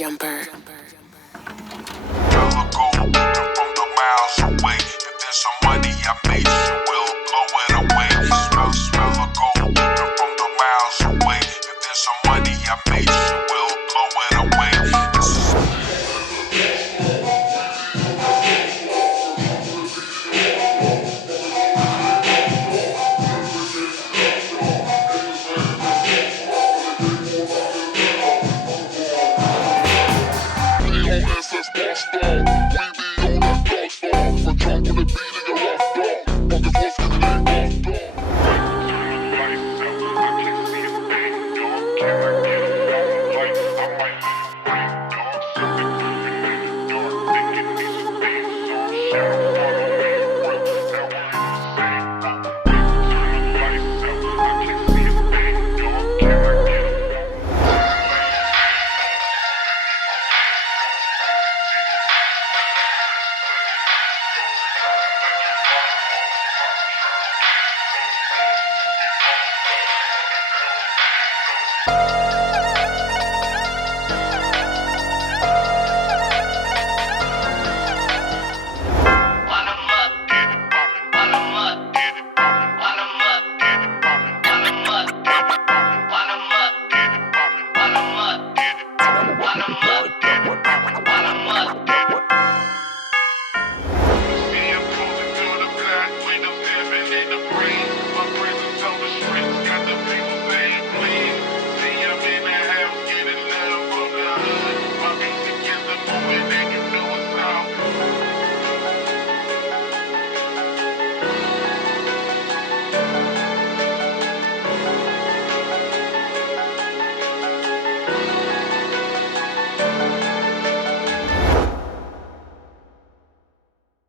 jumper. Never go from the miles away. If there's some money I made, you will blow it away. Smell the gold from the miles away. If there's some money I made, you will blow it away. SS bossed up.